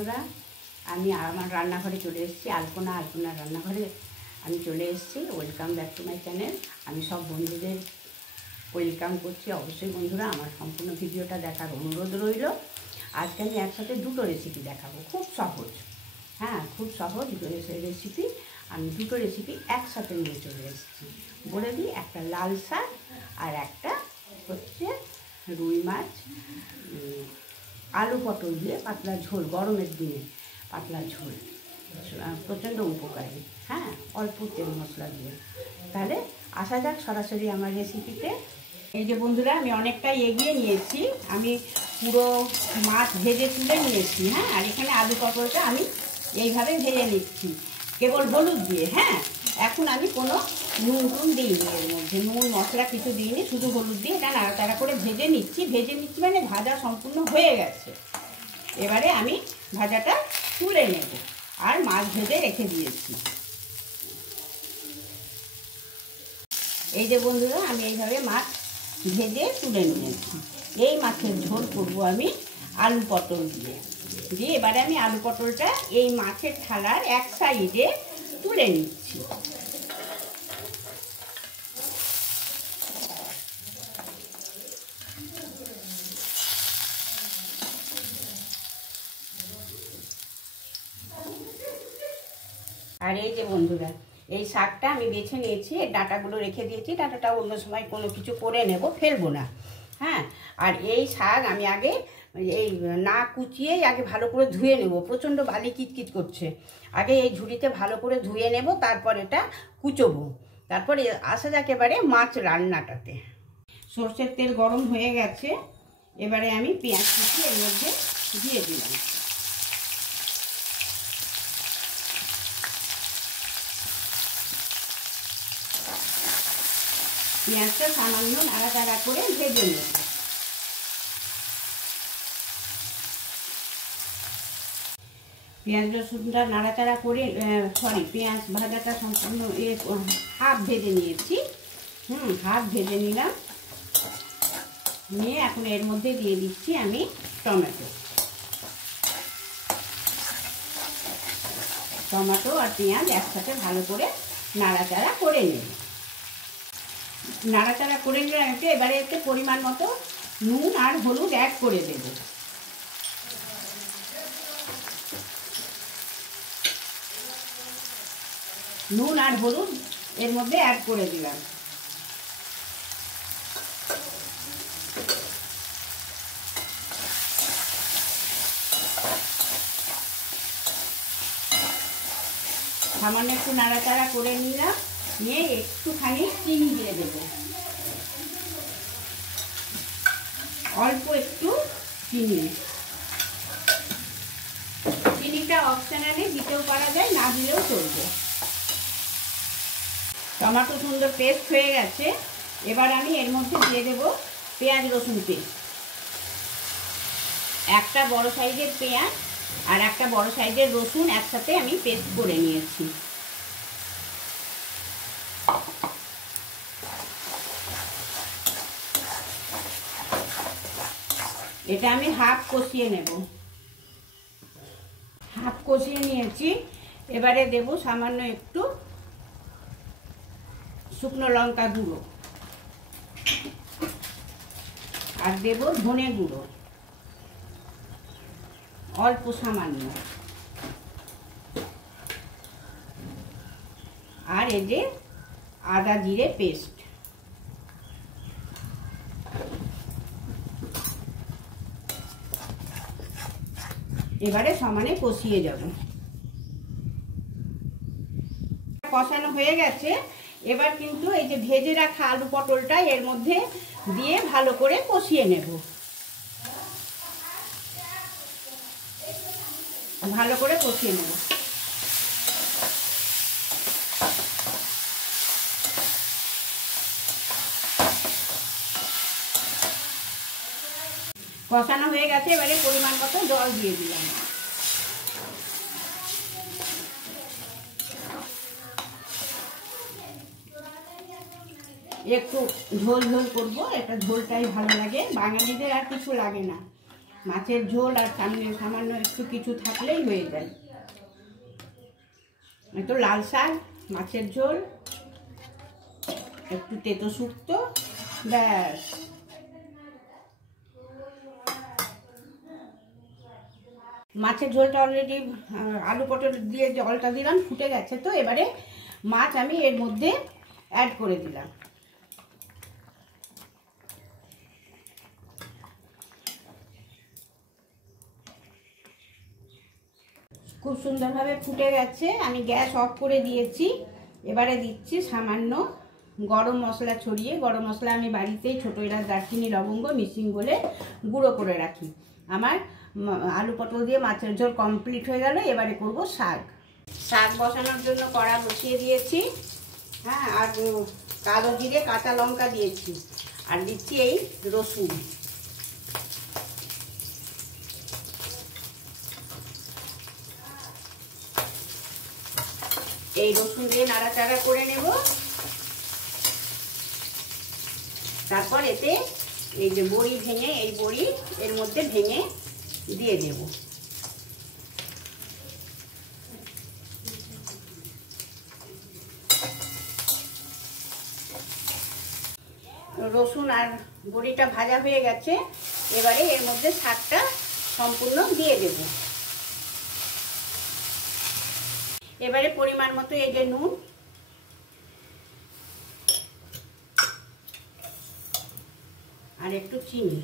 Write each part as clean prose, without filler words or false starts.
বন্ধুরা, আমি আমার রান্নাঘরে চলে এসেছি। আলপনা রান্নাঘরে আমি চলে এসেছি। Welcome back to my channel. আমি সব বন্ধুদের ওয়েলকাম করছি। অবশ্যই বন্ধুরা আমার সম্পূর্ণ ভিডিওটা দেখার অনুরোধ রইল। আজকে আমি একসাথে দুটো রেসিপি দেখাবো, খুব সহজ। হ্যাঁ, খুব সহজ রেসিপি। আমি দুটো রেসিপি একসাথে নিয়ে চলে এসেছি। বলে দিই, একটা লাল শাক আর একটা হচ্ছে রুই মাছ আলু পটল দিয়ে পাতলা ঝোল। গরমের দিনে পাতলা ঝোল প্রচণ্ড উপকারী। হ্যাঁ, অল্প তেল মশলা দিয়ে। তাহলে আসা যাক সরাসরি আমার রেসিপিতে। এই যে বন্ধুরা, আমি অনেকটাই এগিয়ে নিয়েছি। আমি পুরো মাছ ভেজে তুলে নিয়েছি। হ্যাঁ, আর এখানে আলু পটলটা আমি এইভাবে ভেজে নিচ্ছি কেবল হলুদ দিয়ে। হ্যাঁ, এখন আমি কোনো নুন দিইনি, এর মধ্যে নুন মশলা কিছু দিইনি, শুধু হলুদ দিয়ে এটা নাড়াচাড়া করে ভেজে নিচ্ছি মানে ভাজা সম্পূর্ণ হয়ে গেছে। এবারে আমি ভাজাটা তুলে নেব আর মাছ ভেজে রেখে দিয়েছি। এই যে বন্ধুরা, আমি এইভাবে মাছ ভেজে তুলে নিয়েছি। এই মাছের ঝোল করব আমি আলু পটল দিয়ে। এবারে আমি আলু পটলটা এই মাছের থালার এক সাইডে তুলে নিচ্ছি। আর এই যে বন্ধুরা, এই শাকটা আমি বেছে নিয়েছি, এর ডাঁটাগুলো রেখে দিয়েছি। ডাঁটাটা অন্য সময় কোনো কিছু করে নেব, ফেলবো না। হ্যাঁ, আর এই শাক আমি আগে এই না কুচিয়েই আগে ভালো করে ধুয়ে নেব। প্রচণ্ড বালি কিচকিচ করছে। আগে এই ঝুড়িতে ভালো করে ধুয়ে নেব, তারপর এটা কুচোবো। তারপরে আসা যাক এবারে মাছ রান্নাটাতে। সর্ষের তেল গরম হয়ে গেছে। এবারে আমি পেঁয়াজ কুচি এর মধ্যে দিয়ে দিলাম। পেঁয়াজটা সামান্য নাড়াচাড়া করে ভেজে নেব। পেঁয়াজ রসুনটা নাড়াচাড়া করে পেঁয়াজ ভাজাটা সম্পূর্ণ হাফ ভেজে নিয়েছি। হাফ ভেজে নিলাম। নিয়ে এখন এর মধ্যে দিয়ে দিচ্ছি আমি টমেটো আর পেঁয়াজ একসাথে ভালো করে নাড়াচাড়া করে নেব। নাড়াচাড়া করে নিলাম একটু। এবারে এতে পরিমাণ মতো নুন আর হলুদ অ্যাড করে দেব। নুন আর হলুদ এর মধ্যে অ্যাড করে দিলাম। সামান্য একটু নাড়াচাড়া করে নিলাম। নিয়ে একটুখানি চিনি দিয়ে দেব, অল্প একটু চিনি। চিনিটা অপশনালি দিতেও পারা যায়, না দিলেও চলবে। টমেটো সুন্দর পেস্ট হয়ে গেছে। এবার আমি এর মধ্যে দিয়ে দেব পেঁয়াজ রসুন পেস্ট। একটা বড় সাইজের পেঁয়াজ আর একটা বড় সাইজের রসুন একসাথে আমি পেস্ট করে নিয়েছি। এটা আমি হাফ কষিয়ে নেব। হাফ কষিয়ে নিয়েছি। এবারে দেব সামান্য একটু শুকনো লঙ্কা গুঁড়ো আর দেব ধনে গুঁড়ো অল্প সামান্য। আর এই যে আদা জিরে পেস্ট। এবারে সমানে কষিয়ে যাব। কষানো হয়ে গেছে। এবার কিন্তু এই যে ভেজে রাখা আলু পটলটা এর মধ্যে দিয়ে ভালো করে কষিয়ে নেব। ভালো করে কষিয়ে নেব। কষানো হয়ে গেছে। এবারে পরিমাণ মতো জল দিয়ে দিলাম। একটু ঝোল ঝোল করবো, এটা ঝোলটাই ভালো লাগে, বাঙালিদের আর কিছু লাগে না। মাছের ঝোল আর সামনে সামান্য একটু কিছু থাকলেই হয়ে যায়। একটু লাল শাক, মাছের ঝোল, একটু তেতো শুক্তো, ব্যাস। মাছের ঝোলটা অলরেডি আলু পটল দিয়ে জলটা দিলাম, ফুটে গেছে। তো এবারে মাছ আমি এর মধ্যে অ্যাড করে দিলাম। খুব সুন্দরভাবে ফুটে গেছে, আমি গ্যাস অফ করে দিয়েছি। এবারে দিচ্ছি সামান্য গরম মশলা ছড়িয়ে। গরম মশলা আমি বাড়িতেই ছোটো এলাচ, দারচিনি, লবঙ্গ মিক্সিং বলে গুঁড়ো করে রাখি। আমার আলু পটল দিয়ে মাছের ঝোল কমপ্লিট হয়ে গেল। এবারে করব শাক। শাক বসানোর জন্য কড়া বসিয়ে দিয়েছি। হ্যাঁ, আর কালো জিরে, কাঁচা লঙ্কা দিয়েছি, আর দিচ্ছি এই রসুন। এই রসুন দিয়ে নাড়াচাড়া করে নেব। তারপর এতে এই যে বড়ি ভেঙে, এই বড়ি এর মধ্যে ভেঙে দিয়ে দেব। রসুন আর বড়িটা ভাজা হয়ে গেছে। এবারে এর মধ্যে শাকটা সম্পূর্ণ দিয়ে দেব। এবারে পরিমাণ মতো এই যে নুন, আর একটু চিনি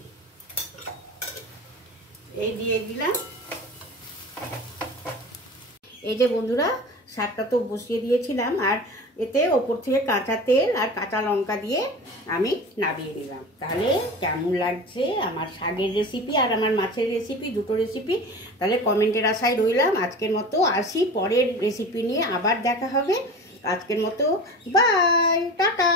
এই দিয়ে দিলাম। এই যে বন্ধুরা, শাকটা তো বসিয়ে দিয়েছিলাম, আর এতে ওপর থেকে কাঁচা তেল আর কাঁচা লঙ্কা দিয়ে আমি নামিয়ে নিলাম। তাহলে কেমন লাগছে আমার শাকের রেসিপি আর আমার মাছের রেসিপি, দুটো রেসিপি? তাহলে কমেন্টের আশায় রইলাম। আজকের মতো আসি, পরের রেসিপি নিয়ে আবার দেখা হবে। আজকের মতো বাই, টাটা।